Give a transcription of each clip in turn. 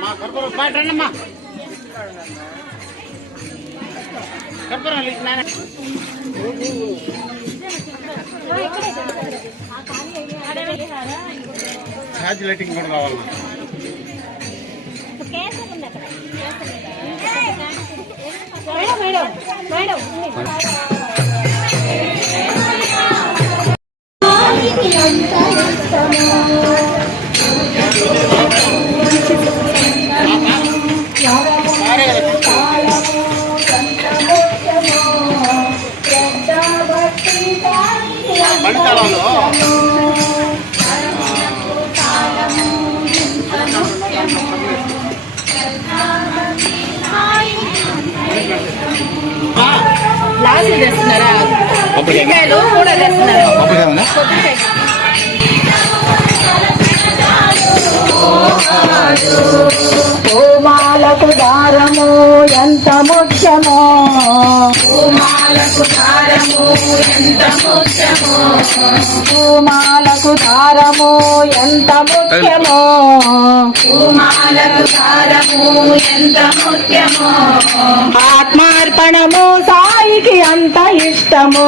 మా కర్పూరం బయట రండమ్మా కర్పూరం లీక్ నాయన Charge lighting కూడా కావాలి మేడం మేడం మేడం సారే పండుకాలంలో లాస్ట్ తెస్తున్నారా? కూడా తెస్తున్నారు? పూమాలకు దారము ఎంత ముఖ్యమో పూమాలకు దారము ఎంత ముఖ్యమో పూమాలకు దారము ఎంత ముఖ్యమో పూమాలకు దారము ఎంత ముఖ్యమో ఆత్మార్పణము సాయికి అంత ఇష్టము.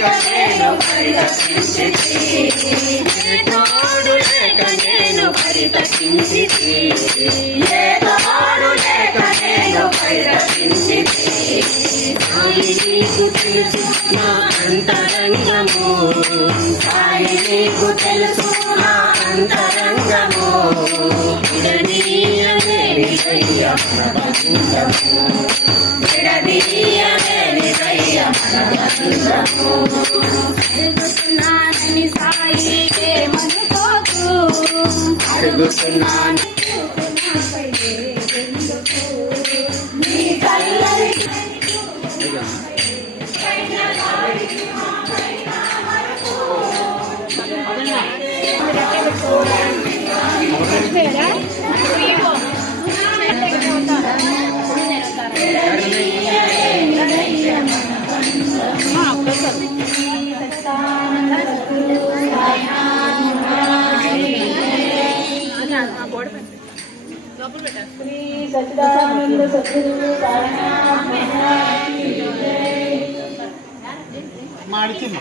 లేక నేను పరిరక్షించి తోడు లేక నేను పరిరక్షించి ఏ తోడు లేక నేను పరిరక్షించి నీకు తెలుసు అంతరంగము అంతరంగము నిజయ్య మన బంధువు విడదీయవే నిజయ్య സച്ചിദാനന്ദ സദ്ഗുരു മടിക്കുന്നു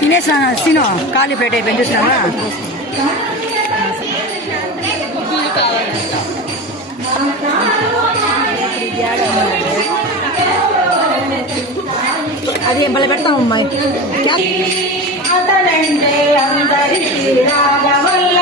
తినేసా తిను ఖాళీ ప్లేట్ అయిపోయింది చూసినావా అది భలే పెడతాం అమ్మాయి అందరంటే అందరి రాగమల్ల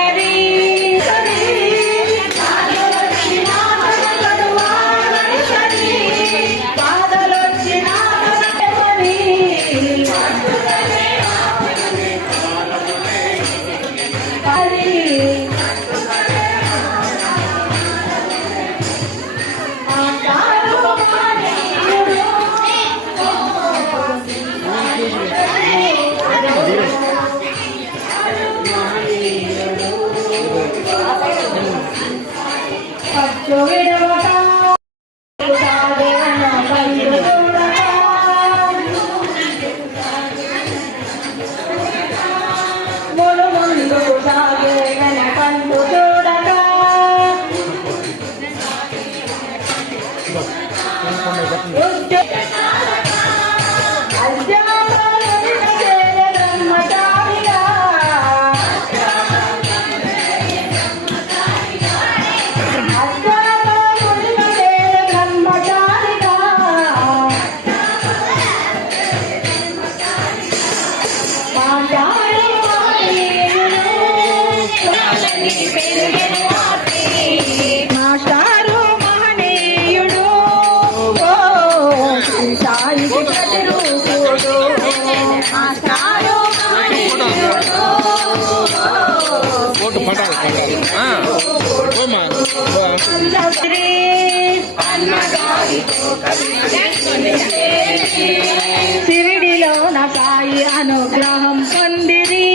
షిరిడిలో నా సాయి అనుగ్రహం పొందిరి.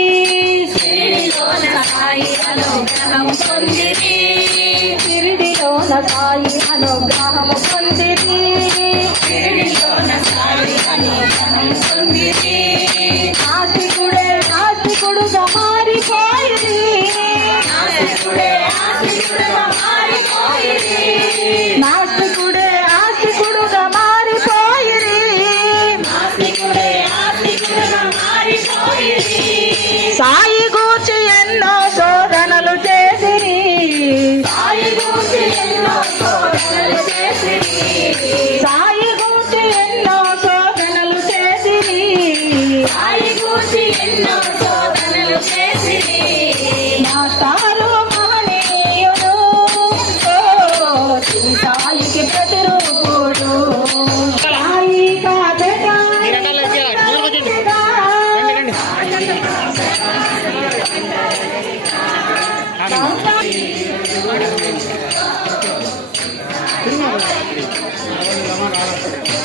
షిరిడిలో నా సాయి అనుగ్రహం పొందిరి. నాస్తికుడే నాస్తికుడు గమా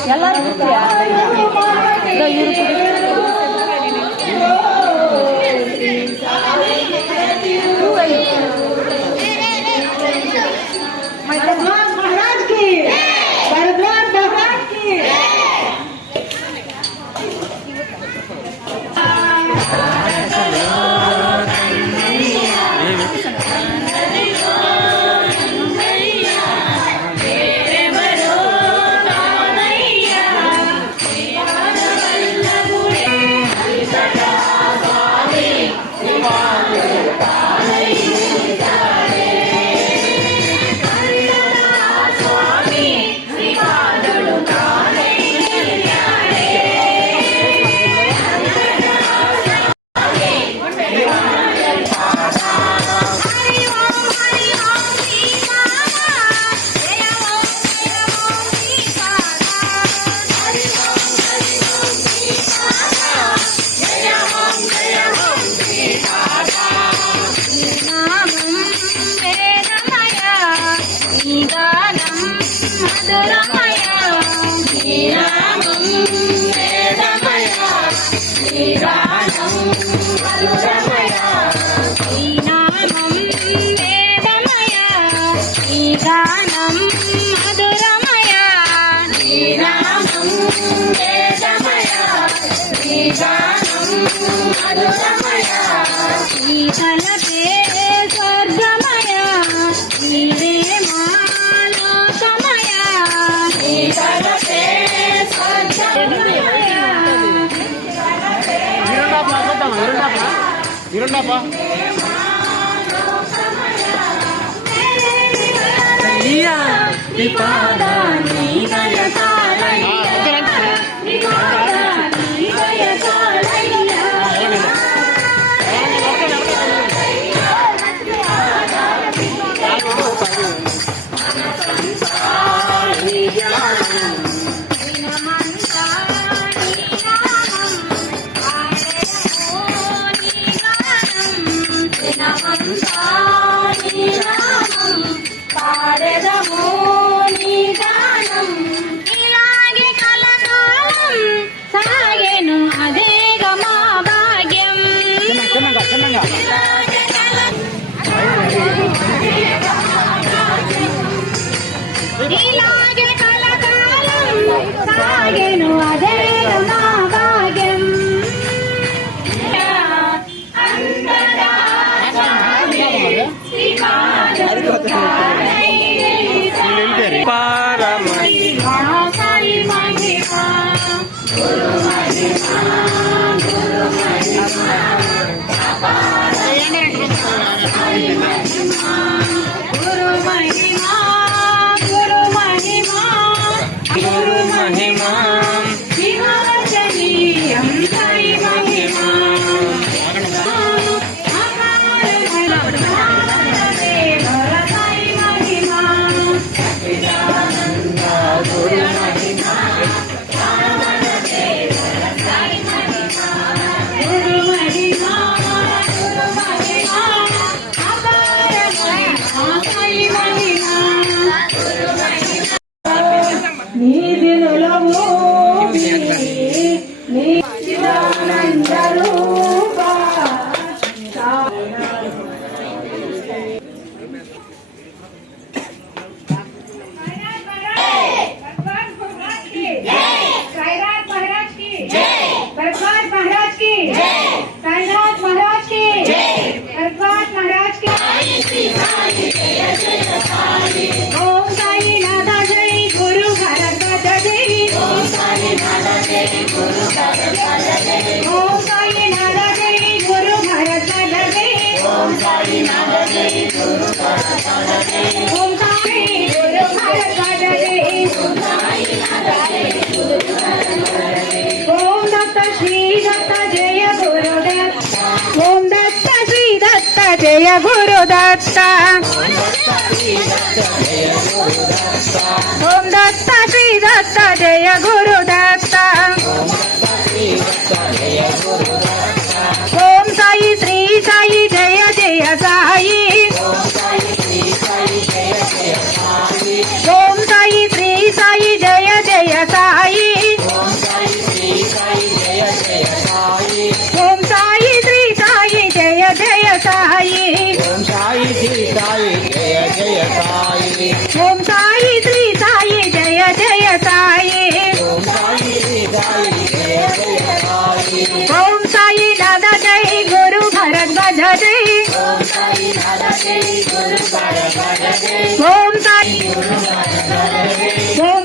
எல்லாரும் இரண்டாப்பா சொல்லிட்டாங்க இரண்டாப்பா இரண்டாப்பா நீயா நீ பாடா நீ நயதா ಗುರುದತ್ತ ఓం సాయి శ్రీ సాయి జయ జయ సాయి. ఓం సాయి శ్రీ సాయి జయ జయ సాయి. ఓం సాయి శ్రీ సాయి జయ జయ సాయి ఓం సాయి దాదా జై గురు భరద్వాజ జై ఓం సాయి దాదా జై. గురు భరద్వాజ జై ఓం సాయి ఓం